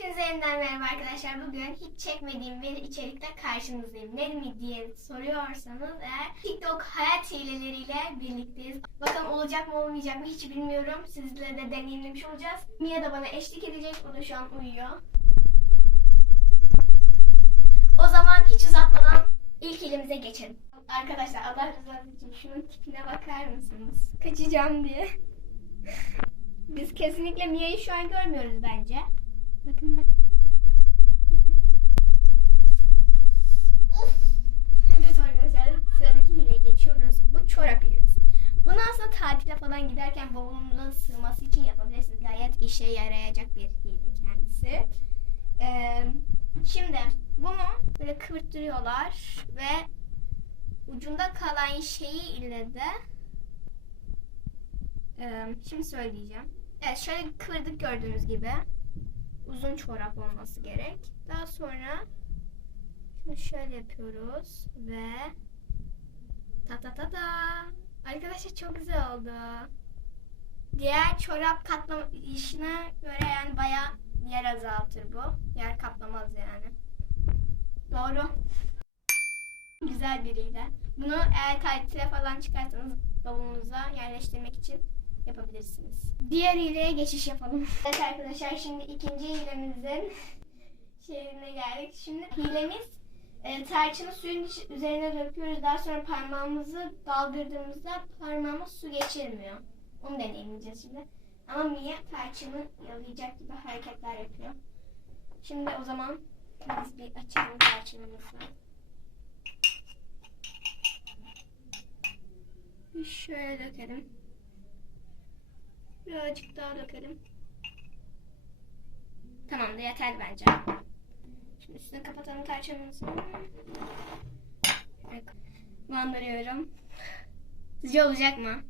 Hepinize yeniden merhaba arkadaşlar. Bugün hiç çekmediğim bir içerikte karşınızdayım. Ne mi diye soruyorsanız eğer TikTok hayat hileleriyle birlikteyiz. Bakalım olacak mı olmayacak mı hiç bilmiyorum. Sizle de deneyimlemiş olacağız. Mia da bana eşlik edecek. O da şu an uyuyor. O zaman hiç uzatmadan ilk ilimize geçelim. Arkadaşlar Allah rızası için şunun tipine bakar mısınız? Kaçacağım diye. Biz kesinlikle Mia'yı şu an görmüyoruz bence. Bakın bakın. Evet arkadaşlar sıradaki hileye geçiyoruz. Bu çorap hilesi. Bunu aslında tatile falan giderken bavulunuzun sığması için yapabilirsiniz. Gayet işe yarayacak bir hile kendisi. Ee, şimdi bunu böyle kıvırttırıyorlar ve ucunda kalan şeyi ile de ee, şimdi söyleyeceğim. Evet şöyle kıvırdık gördüğünüz gibi. Uzun çorap olması gerek. Daha sonra şunu şöyle yapıyoruz ve ta ta ta ta. Arkadaşlar çok güzel oldu. Diğer çorap katlama işine göre yani bayağı yer azaltır bu. Yer kaplamaz yani. Doğru. Güzel biriyle. Bunu eğer tatile falan çıkarsanız bavulunuza yerleştirmek için yapabilirsiniz. Diğer hileye geçiş yapalım. Evet arkadaşlar şimdi ikinci hilemizin şeyine geldik. Şimdi hilemiz e, tarçını suyun üzerine döküyoruz. Daha sonra parmağımızı daldırdığımızda parmağımız su geçirmiyor. Onu deneyimleyeceğiz şimdi. Ama Mia tarçını yalayacak gibi hareketler yapıyor. Şimdi o zaman biz bir açalım tarçınımızı. Bir şöyle dökelim. Birazcık daha dökelim. Tamam da yeterli bence. Şimdi üstünü kapatalım tarçınımızı. Bandırıyorum. Sizce olacak mı?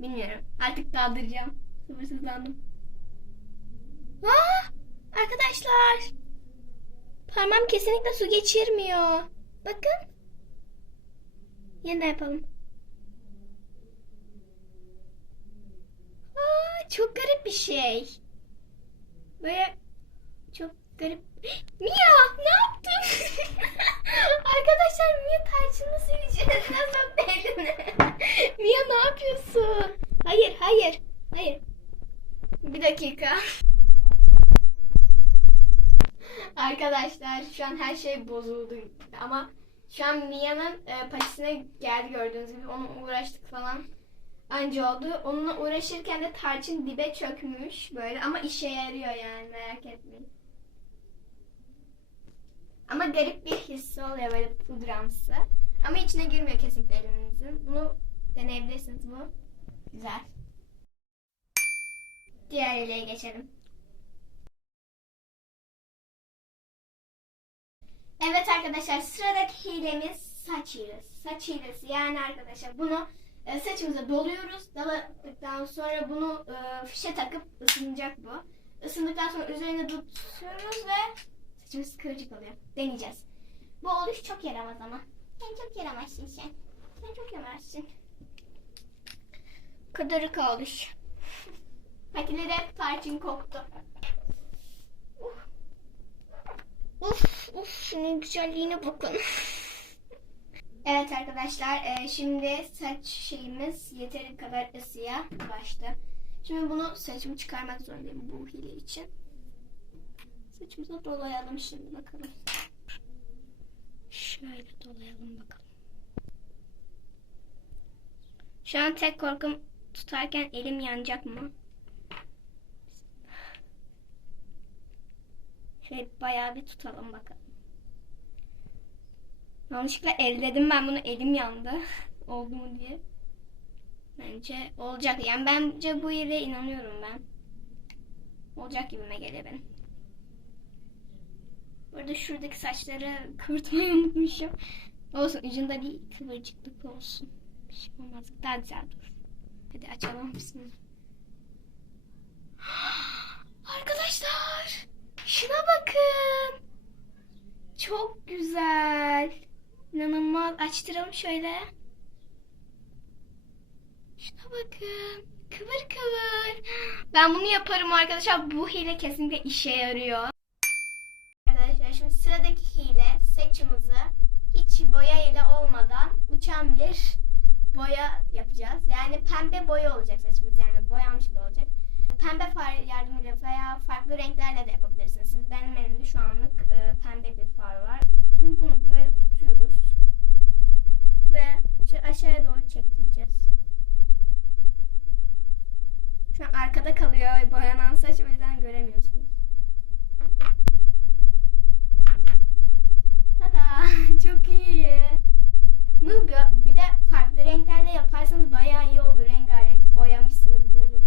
Bilmiyorum. Artık daldıracağım. Sabırsızlandım. Aa, arkadaşlar. Parmağım kesinlikle su geçirmiyor. Bakın. Yeniden yapalım. Aa, çok garip bir şey. Böyle çok garip. Mia ne yaptın? Arkadaşlar Mia tarçınlı suyun içine soktu elini. Mia ne yapıyorsun? Hayır hayır hayır. Bir dakika. Arkadaşlar şu an her şey bozuldu ama şu an Mia'nın e, patisine geldi gördüğünüz gibi onunla uğraştık falan anca oldu. Onunla uğraşırken de tarçın dibe çökmüş böyle ama işe yarıyor yani merak etmeyin. Ama garip bir hissi oluyor böyle pudramsı. Ama içine girmiyor kesinlikle elinizin. Bunu deneyebilirsiniz bu. Güzel. Diğer eleğe geçelim. Evet arkadaşlar sıradaki hilemiz saç hilesi. Saç hilesi yani arkadaşlar bunu e, saçımıza doluyoruz. Daladıktan sonra bunu e, fişe takıp ısınacak bu. Isındıktan sonra üzerine tutuyoruz ve saçımız kıvırcık oluyor. Deneyeceğiz. Bu oluş çok yaramaz ama. Sen çok yaramazsın sen. Sen çok yaramazsın. Kıdırık oluş. Patileri hep tarçın koktu. Uf. Uf, uf şunun güzelliğine bakın. Evet arkadaşlar e, şimdi saç şeyimiz yeteri kadar ısıya ulaştı. Şimdi bunu saçımı çıkarmak zorundayım bu hile için. Saçımıza dolayalım şimdi bakalım. Şöyle dolayalım bakalım. Şu an tek korkum tutarken elim yanacak mı? Şöyle bayağı bir tutalım bakalım. Yanlışlıkla elledim ben bunu elim yandı. Oldu mu diye. Bence olacak. Yani bence bu yere inanıyorum ben. Olacak gibime geliyor benim. Bu arada şuradaki saçları kıvırtmayı unutmuşum. Olsun ucunda bir kıvırcıklık olsun. Bir şey olmaz. Daha güzel dur. Hadi açalım bismillah. Arkadaşlar. Şuna bakın. Çok güzel. İnanılmaz. Açtıralım şöyle. Şuna bakın. Kıvır kıvır. Ben bunu yaparım arkadaşlar. Bu hile kesinlikle işe yarıyor. şimdi sıradaki hile saçımızı hiç boya ile olmadan uçan bir boya yapacağız. Yani pembe boya olacak saçımız yani boyanmış gibi olacak. Pembe far yardımıyla veya farklı renklerle de yapabilirsiniz. Siz benim elimde şu anlık e, pembe bir far var. Şimdi bunu böyle tutuyoruz. Ve şu aşağıya doğru çektireceğiz. Şu an arkada kalıyor boyanan saç o yüzden göremiyorsunuz. Tada! Çok iyi. Bunu bir- bir de farklı renklerle yaparsanız bayağı iyi olur. Rengarenk boyamışsınız gibi olur.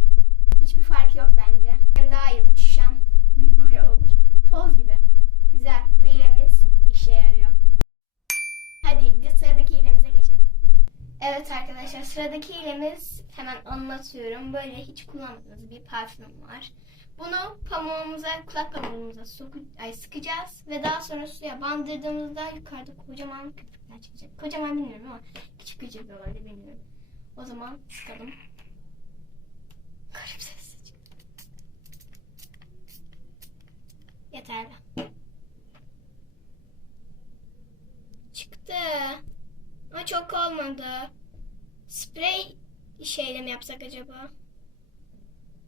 Hiçbir farkı yok bence. Hem daha iyi uçuşan bir boya olur. Toz gibi. Güzel. Bu hilemiz işe yarıyor. Hadi de sıradaki hilemize geçelim. Evet arkadaşlar sıradaki hilemiz hemen anlatıyorum. Böyle hiç kullanmadığınız bir parfüm var. Bunu pamuğumuza, kulak pamuğumuza soku, ay, sıkacağız ve daha sonra suya bandırdığımızda yukarıda kocaman köpükler çıkacak. Kocaman bilmiyorum ama küçük küçük olabilir bilmiyorum. O zaman sıkalım. Garip ses. Yeterli. Çıktı. Ama çok olmadı. Sprey şeyle mi yapsak acaba?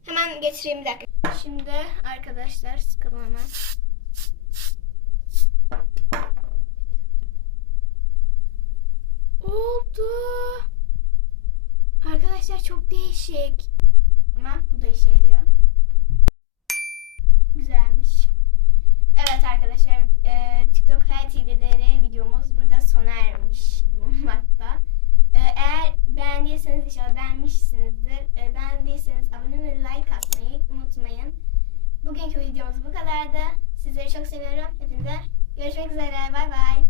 Hemen getireyim bir dakika. Şimdi arkadaşlar sıkalım. Oldu. Arkadaşlar çok değişik. Ama bu da işe yarıyor. like atmayı unutmayın. Bugünkü videomuz bu kadardı. Sizleri çok seviyorum. Hepinize görüşmek üzere. Bay bay.